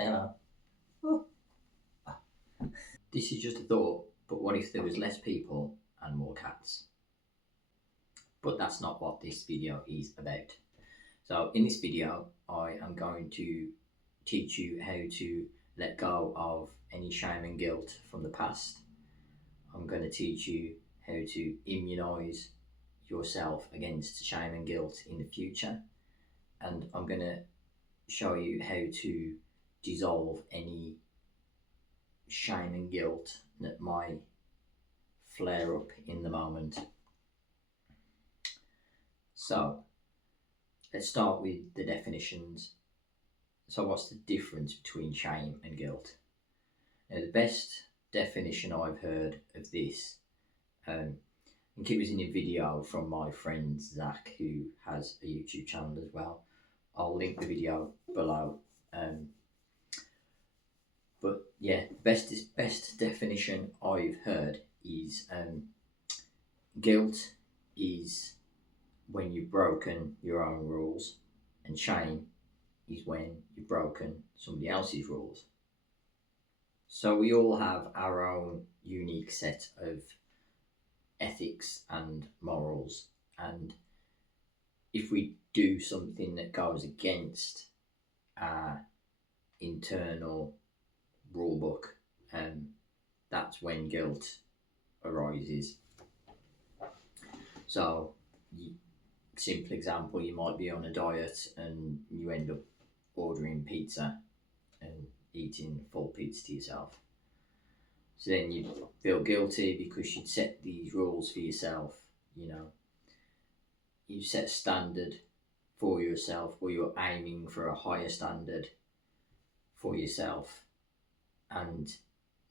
Say hello. Oh. This is just a thought, but what if there was less people and more cats? But that's not what this video is about. So in this video, I am going to teach you how to let go of any shame and guilt from the past. I'm going to teach you how to immunize yourself against shame and guilt in the future. And I'm going to show you how to dissolve any shame and guilt that might flare up in the moment. So let's start with the definitions. So what's the difference between shame and guilt? Now the best definition I've heard of this, I think it was in a video from my friend Zach, who has a YouTube channel as well. I'll link the video below. But yeah, best definition I've heard is guilt is when you've broken your own rules, and shame is when you've broken somebody else's rules. So we all have our own unique set of ethics and morals, and if we do something that goes against our internal rule book, that's when guilt arises. So simple example, you might be on a diet and you end up ordering pizza and eating full pizza to yourself. So then you feel guilty because you'd set these rules for yourself. You set a standard for yourself, or you're aiming for a higher standard for yourself, and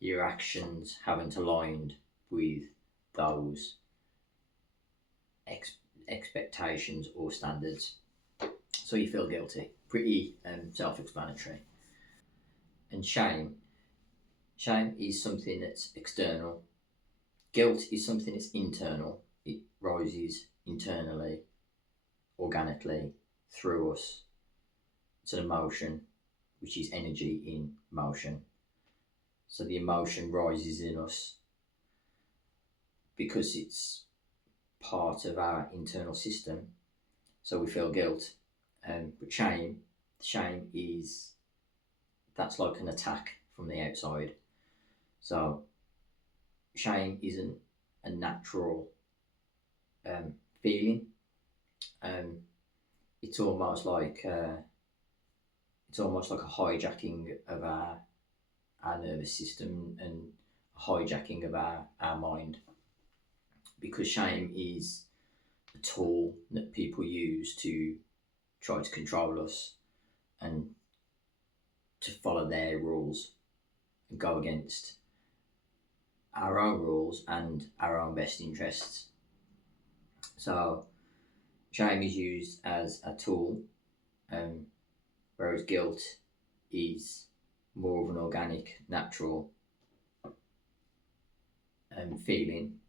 your actions haven't aligned with those expectations or standards. So you feel guilty. Pretty self-explanatory. And shame is something that's external. Guilt is something that's internal. It rises internally, organically, through us. It's an emotion, which is energy in motion. So the emotion rises in us because it's part of our internal system. So we feel guilt. But shame is, that's like an attack from the outside. So shame isn't a natural feeling. It's almost like a hijacking of our nervous system and a hijacking of our mind, because shame is a tool that people use to try to control us and to follow their rules and go against our own rules and our own best interests. So shame is used as a tool, whereas guilt is more of an organic, natural feeling.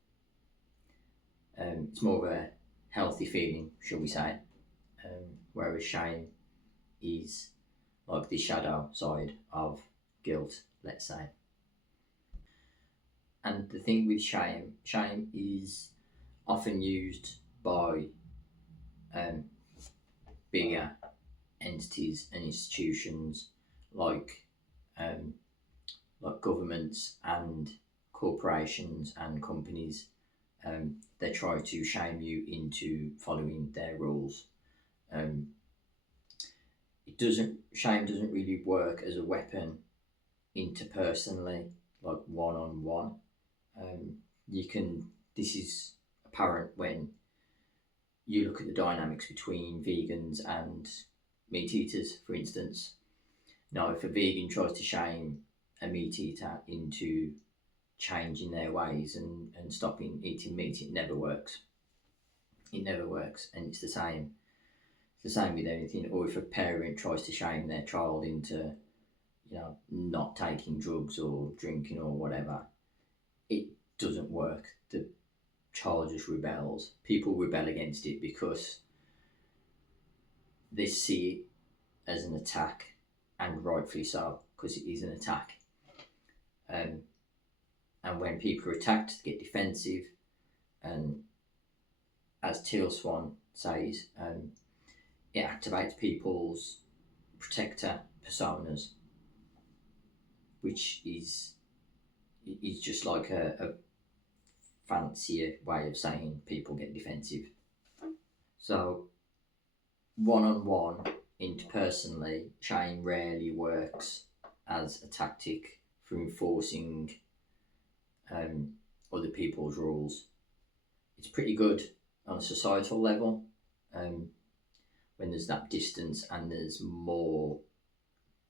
It's more of a healthy feeling, shall we say, whereas shame is like the shadow side of guilt, let's say. And the thing with shame is often used by bigger entities and institutions like governments and corporations and companies. They try to shame you into following their rules. Shame doesn't really work as a weapon interpersonally, like one-on-one. This is apparent when you look at the dynamics between vegans and meat eaters, for instance. Now, if a vegan tries to shame a meat eater into changing their ways and stopping eating meat, it never works. It never works. And it's the same with anything. Or if a parent tries to shame their child into not taking drugs or drinking or whatever, it doesn't work. The child just rebels. People rebel against it because they see it as an attack, and rightfully so, because it is an attack. And when people are attacked, they get defensive, and as Teal Swan says, it activates people's protector personas, which is just like a fancier way of saying people get defensive. So one-on-one, interpersonally, shame rarely works as a tactic for enforcing other people's rules. It's pretty good on a societal level, when there's that distance and there's more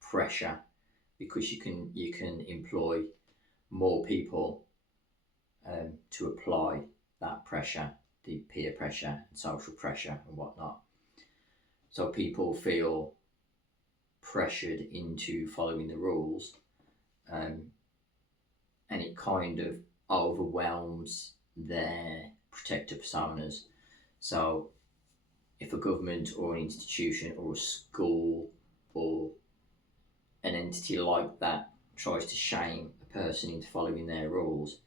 pressure, because you can employ more people to apply that pressure, the peer pressure and social pressure and whatnot. So people feel pressured into following the rules, and it kind of overwhelms their protector personas. So if a government or an institution or a school or an entity like that tries to shame a person into following their rules,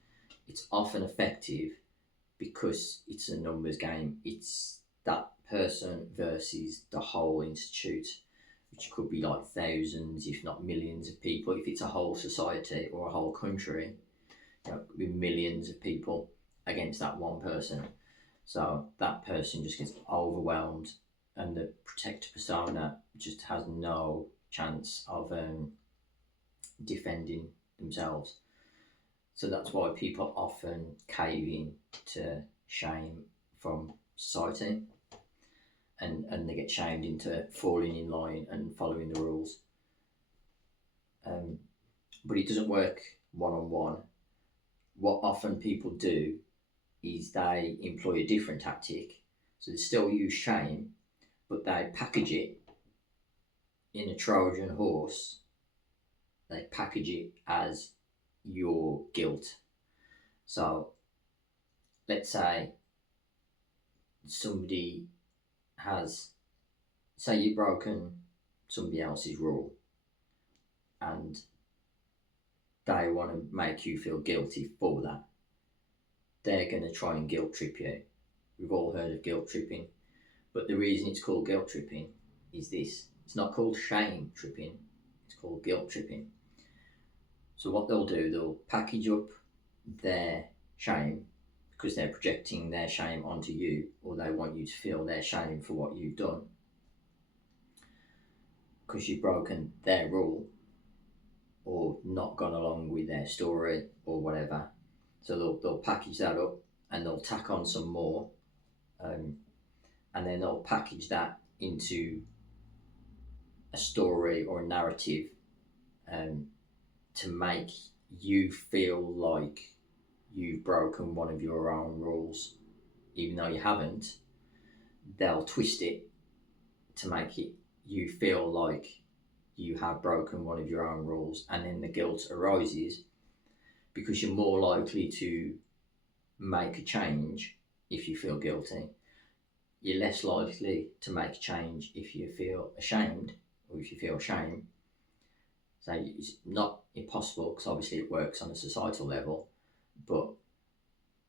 it's often effective because it's a numbers game. It's that person versus the whole institute, which could be like thousands, if not millions of people. If it's a whole society or a whole country, it could be millions of people against that one person. So that person just gets overwhelmed, and the protector persona just has no chance of defending themselves. So that's why people often cave in to shame from society, and they get shamed into falling in line and following the rules. But it doesn't work one-on-one. What often people do is they employ a different tactic. So they still use shame, but they package it in a Trojan horse. They package it as your guilt. So let's say somebody has, say you've broken somebody else's rule, and they want to make you feel guilty for that. They're going to try and guilt trip you. We've all heard of guilt tripping, but the reason it's called guilt tripping is this: it's not called shame tripping, it's called guilt tripping. So what they'll do, they'll package up their shame because they're projecting their shame onto you, or they want you to feel their shame for what you've done because you've broken their rule or not gone along with their story or whatever. So they'll package that up and they'll tack on some more, and then they'll package that into a story or a narrative, to make you feel like you've broken one of your own rules, even though you haven't. They'll twist it to make it you feel like you have broken one of your own rules, and then the guilt arises because you're more likely to make a change if you feel guilty. You're less likely to make a change if you feel ashamed, or if you feel shame. So it's not impossible, because obviously it works on a societal level, but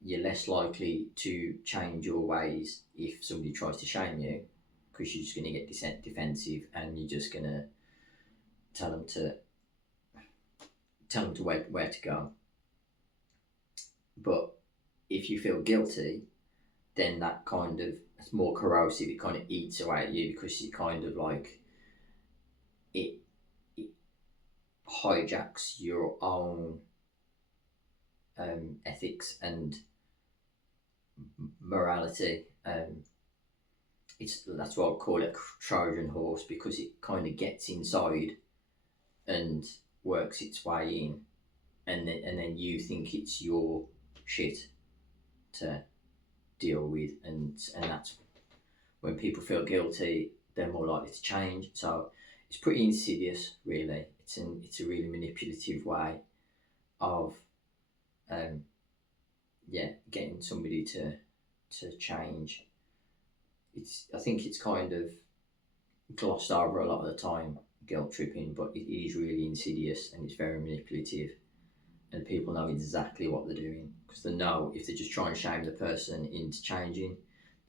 you're less likely to change your ways if somebody tries to shame you, because you're just going to get defensive, and you're just going to tell them to where to go. But if you feel guilty, then that kind of, it's more corrosive. It kind of eats away at you, because you kind of like it hijacks your own ethics and morality. That's why I call it Trojan horse, because it kind of gets inside and works its way in, and then you think it's your shit to deal with, and that's when people feel guilty, they're more likely to change. So it's pretty insidious, really. It's a really manipulative way of getting somebody to change. I think it's kind of glossed over a lot of the time, guilt tripping, but it is really insidious and it's very manipulative. And people know exactly what they're doing because they know if they just try and shame the person into changing,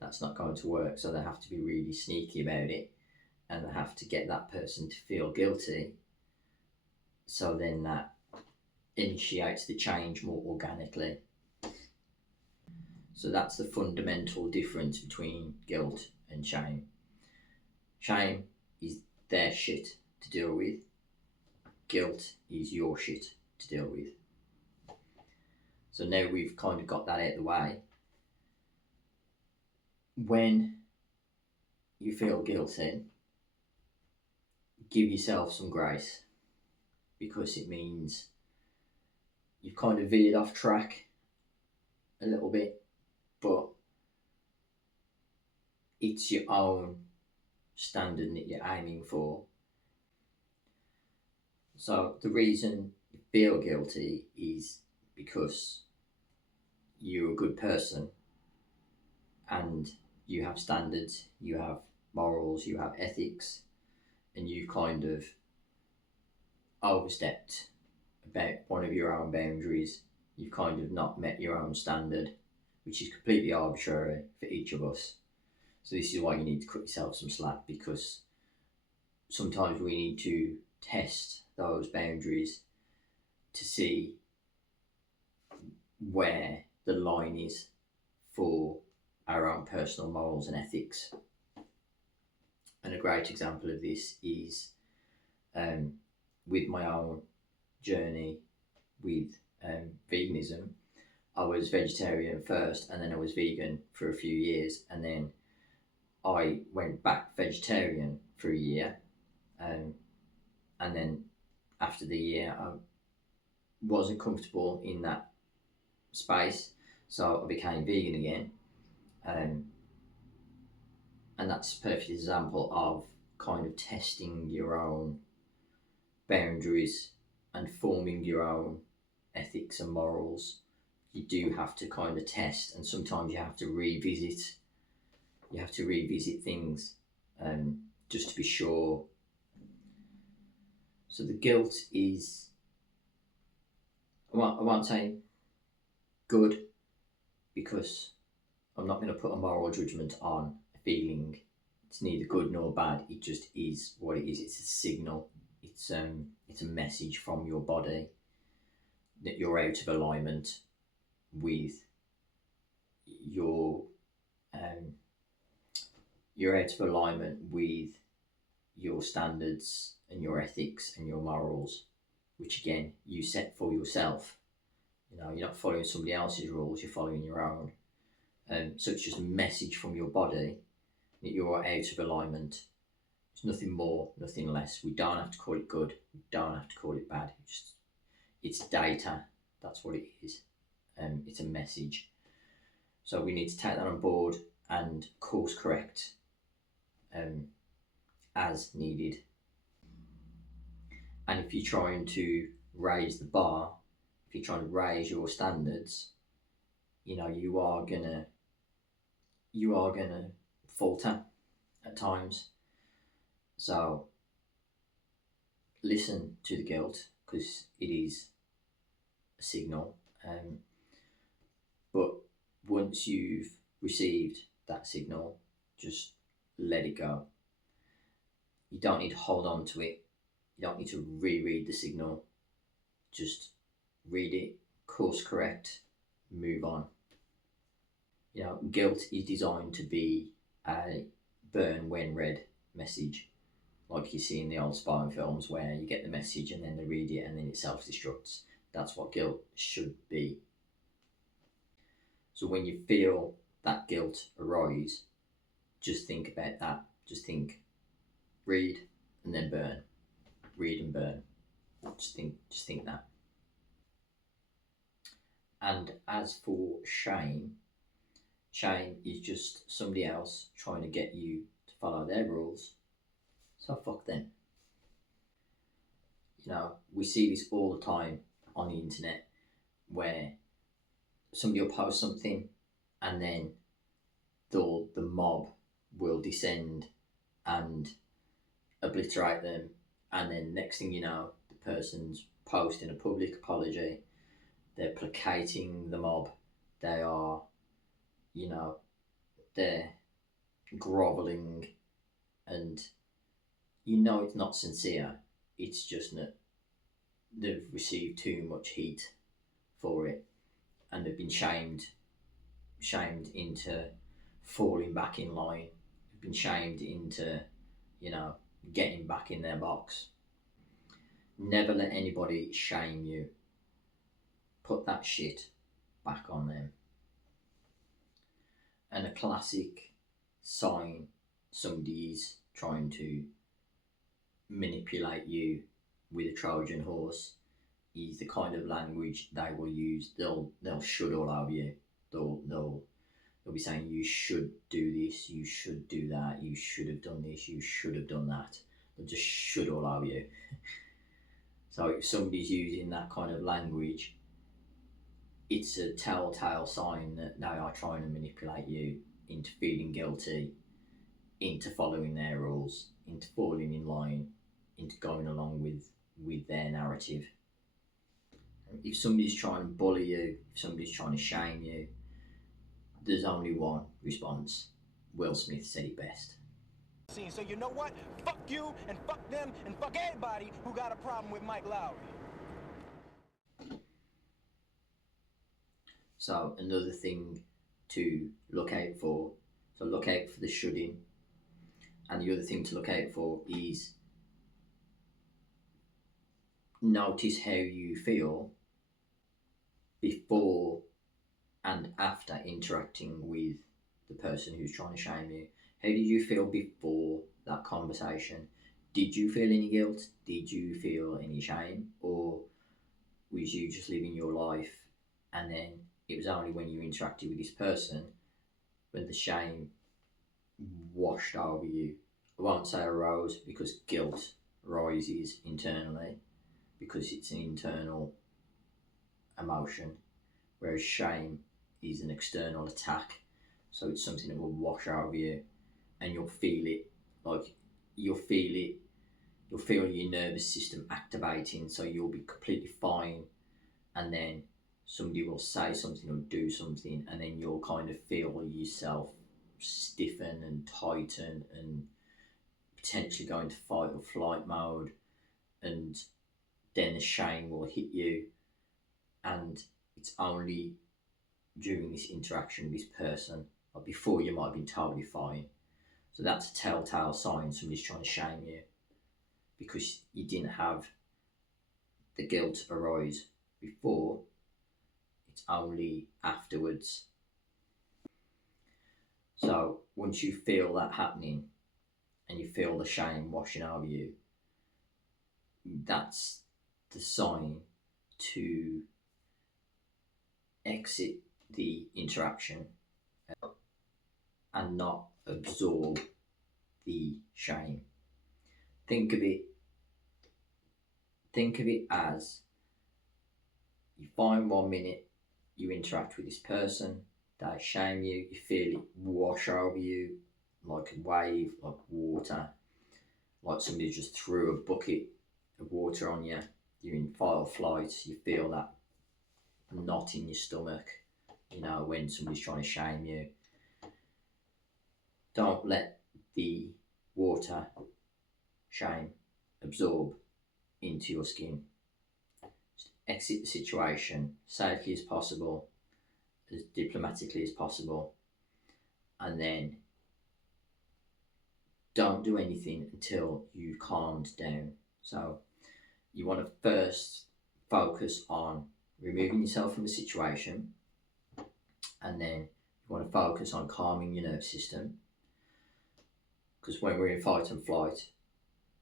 that's not going to work. So they have to be really sneaky about it and they have to get that person to feel guilty. So then that initiates the change more organically. So that's the fundamental difference between guilt and shame. Shame is their shit to deal with. Guilt is your shit to deal with. So now we've kind of got that out of the way. When you feel guilty, give yourself some grace because it means you've kind of veered off track a little bit, but it's your own standard that you're aiming for. So the reason you feel guilty is because you're a good person and you have standards, you have morals, you have ethics, and you kind of overstepped about one of your own boundaries. You've kind of not met your own standard, which is completely arbitrary for each of us. So this is why you need to cut yourself some slack, because sometimes we need to test those boundaries to see where the line is for our own personal morals and ethics. And a great example of this is with my own journey with veganism. I was vegetarian first and then I was vegan for a few years, and then I went back vegetarian for a year, and then after the year I wasn't comfortable in that space, so I became vegan again, and that's a perfect example of kind of testing your own boundaries and forming your own ethics and morals. You do have to kind of test, and sometimes you have to revisit. You have to revisit things just to be sure. So the guilt is, I won't say good, because I'm not going to put a moral judgment on a feeling. It's neither good nor bad. It just is what it is. It's a signal. It's a message from your body that you're out of alignment with you're out of alignment with your standards and your ethics and your morals, which again you set for yourself. You know, you're not following somebody else's rules, you're following your own. So it's just a message from your body that you're out of alignment. It's nothing more, nothing less. We don't have to call it good, we don't have to call it bad. It's data, that's what it is. It's a message. So we need to take that on board and course correct as needed. And if you're trying to raise the bar, if you're trying to raise your standards, you know, you are gonna falter at times. So listen to the guilt, because it is a signal. But once you've received that signal, just let it go. You don't need to hold on to it. You don't need to reread the signal. Just read it, course correct, move on. You know, guilt is designed to be a burn when read message, like you see in the old spy films where you get the message and then they read it and then it self-destructs. That's what guilt should be. So when you feel that guilt arise, just think about that. Just think, read and then burn. Read and burn. Just think that. And as for shame is just somebody else trying to get you to follow their rules. So fuck them. You know, we see this all the time on the internet, where somebody will post something and then the mob will descend and obliterate them And then next thing you know, the person's posting a public apology. They're placating the mob. They are, you know, they're groveling, and you know it's not sincere. It's just that they've received too much heat for it, and they've been shamed into falling back in line. They've been shamed into, you know, getting back in their box. Never let anybody shame you. Put that shit back on them. And a classic sign somebody's trying to manipulate you with a Trojan horse is the kind of language they will use. They'll should all over you. They'll be saying you should do this, you should do that, you should have done this, you should have done that. They'll just should all over you. So if somebody's using that kind of language, it's a telltale sign that they are trying to manipulate you into feeling guilty, into following their rules, into falling in line, into going along with their narrative. If somebody's trying to bully you, if somebody's trying to shame you, there's only one response. Will Smith said it best. So you know what? Fuck you and fuck them and fuck everybody who got a problem with Mike Lowrey. So another thing to look out for. So look out for the shoulding. And the other thing to look out for is notice how you feel before and after interacting with the person who's trying to shame you. How did you feel before that conversation? Did you feel any guilt? Did you feel any shame? Or was you just living your life, and then it was only when you interacted with this person when the shame washed over you? I won't say arose, because guilt rises internally because it's an internal emotion, whereas shame is an external attack. So it's something that will wash over you, and you'll feel it. You'll feel your nervous system activating, so you'll be completely fine, and then somebody will say something or do something, and then you'll kind of feel yourself stiffen and tighten and potentially go into fight or flight mode, and then the shame will hit you, and it's only during this interaction with this person, like before you might have been totally fine. So that's a telltale sign somebody's trying to shame you, because you didn't have the guilt arise before. It's only afterwards. So once you feel that happening and you feel the shame washing over you, that's the sign to exit the interaction and not absorb the shame. Think of it as you find 1 minute, you interact with this person, they shame you, you feel it wash over you like a wave, like water, like somebody just threw a bucket of water on you. You're in fight or flight, you feel that knot in your stomach, you know, when somebody's trying to shame you. Don't let the water shame absorb into your skin. Just exit the situation safely as possible, as diplomatically as possible, and then don't do anything until you've calmed down. So you want to first focus on removing yourself from the situation, and then you want to focus on calming your nervous system, because when we're in fight and flight,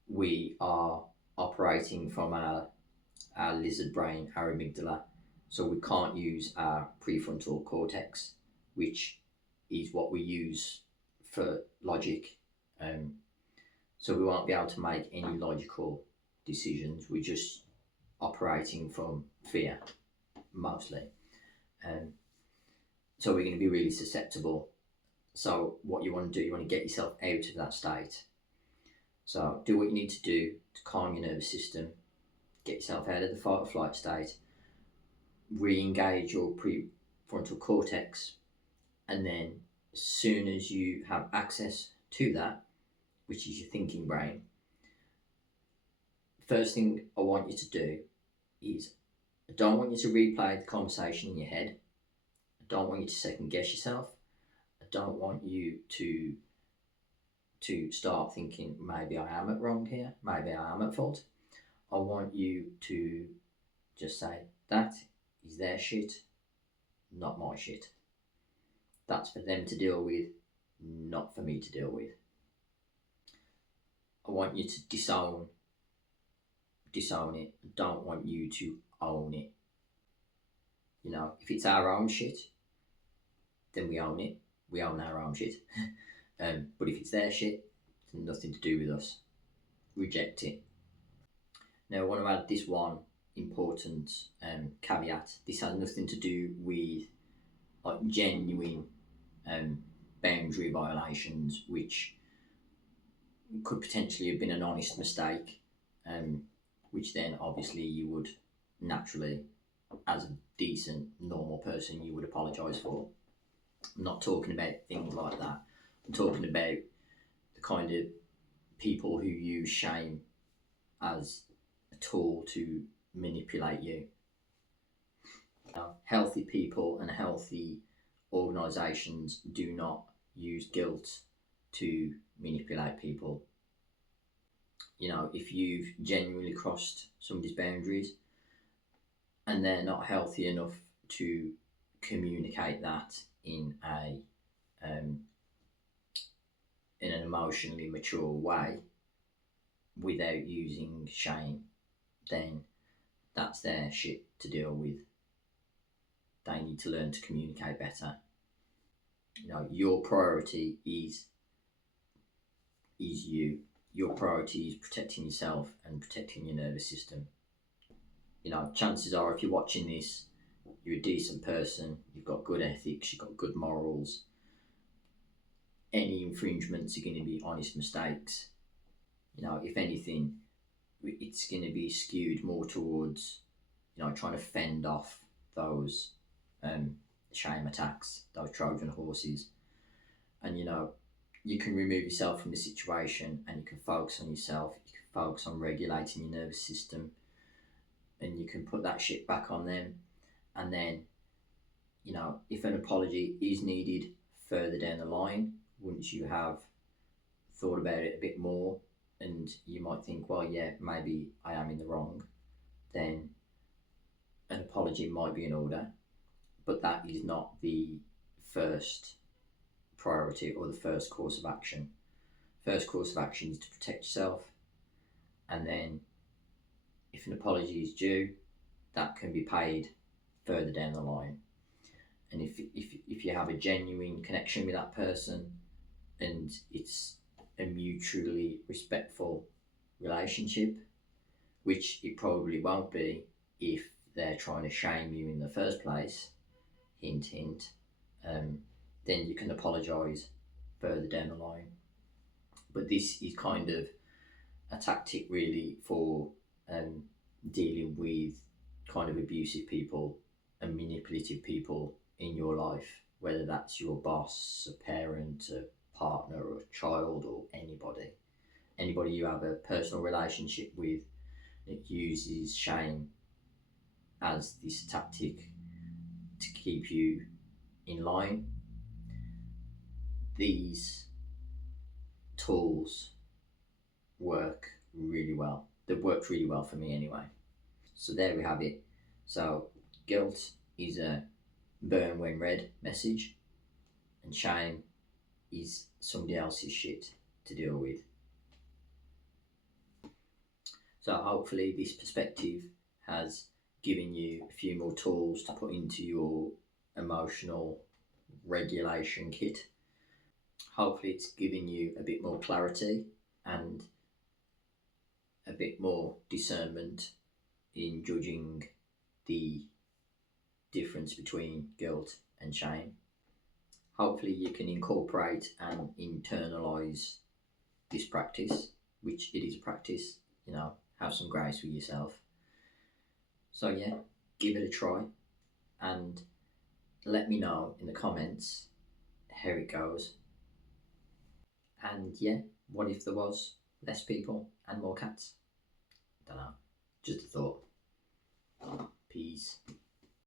we are operating from our lizard brain, our amygdala, so we can't use our prefrontal cortex, which is what we use for logic. So we won't be able to make any logical decisions. We're just operating from fear, mostly. So we're going to be really susceptible. So what you want to do, you want to get yourself out of that state. So do what you need to do to calm your nervous system, get yourself out of the fight or flight state, re-engage your prefrontal cortex, and then as soon as you have access to that, which is your thinking brain, first thing I want you to do is, I don't want you to replay the conversation in your head. I don't want you to second guess yourself. I don't want you to start thinking maybe I am at wrong here, maybe I am at fault. I want you to just say that is their shit, not my shit. That's for them to deal with, not for me to deal with. I want you to disown it. I don't want you to own it. You know, if it's our own shit, then we own it. We own our own shit. But if it's their shit, it's nothing to do with us. Reject it. Now, I want to add this one important caveat. This has nothing to do with like genuine boundary violations, which could potentially have been an honest mistake, which then obviously you would naturally, as a decent, normal person, you would apologise for. I'm not talking about things like that. I'm talking about the kind of people who use shame as a tool to manipulate you. Healthy people and healthy organisations do not use guilt to manipulate people. You know, if you've genuinely crossed somebody's boundaries and they're not healthy enough to communicate that in an emotionally mature way without using shame, then that's their shit to deal with. They need to learn to communicate better. You know, your priority is you. Your priority is protecting yourself and protecting your nervous system. You know, chances are, if you're watching this, you're a decent person, you've got good ethics, you've got good morals. Any infringements are going to be honest mistakes. You know, if anything, it's going to be skewed more towards, you know, trying to fend off those shame attacks, those Trojan horses. And, you know, you can remove yourself from the situation and you can focus on yourself, you can focus on regulating your nervous system, and you can put that shit back on them. And then, you know, if an apology is needed further down the line, once you have thought about it a bit more and you might think, well, yeah, maybe I am in the wrong, then an apology might be in order. But that is not the first priority or the first course of action. First course of action is to protect yourself, and then if an apology is due, that can be paid further down the line. And if you have a genuine connection with that person and it's a mutually respectful relationship, which it probably won't be if they're trying to shame you in the first place, hint hint, then you can apologise further down the line. But this is kind of a tactic really for dealing with kind of abusive people and manipulative people in your life, whether that's your boss, a parent, a partner, or a child, or anybody you have a personal relationship with that uses shame as this tactic to keep you in line. These tools work really well. They've worked really well for me anyway. So there we have it. So guilt is a burn when read message, and shame is somebody else's shit to deal with. So hopefully this perspective has given you a few more tools to put into your emotional regulation kit. Hopefully it's given you a bit more clarity and a bit more discernment in judging the difference between guilt and shame. Hopefully you can incorporate and internalize this practice which it is a practice, you know, have some grace with yourself. So yeah, give it a try and let me know in the comments how it goes. And yeah, what if there was less people and more cats? Don't know, just a thought. Peace.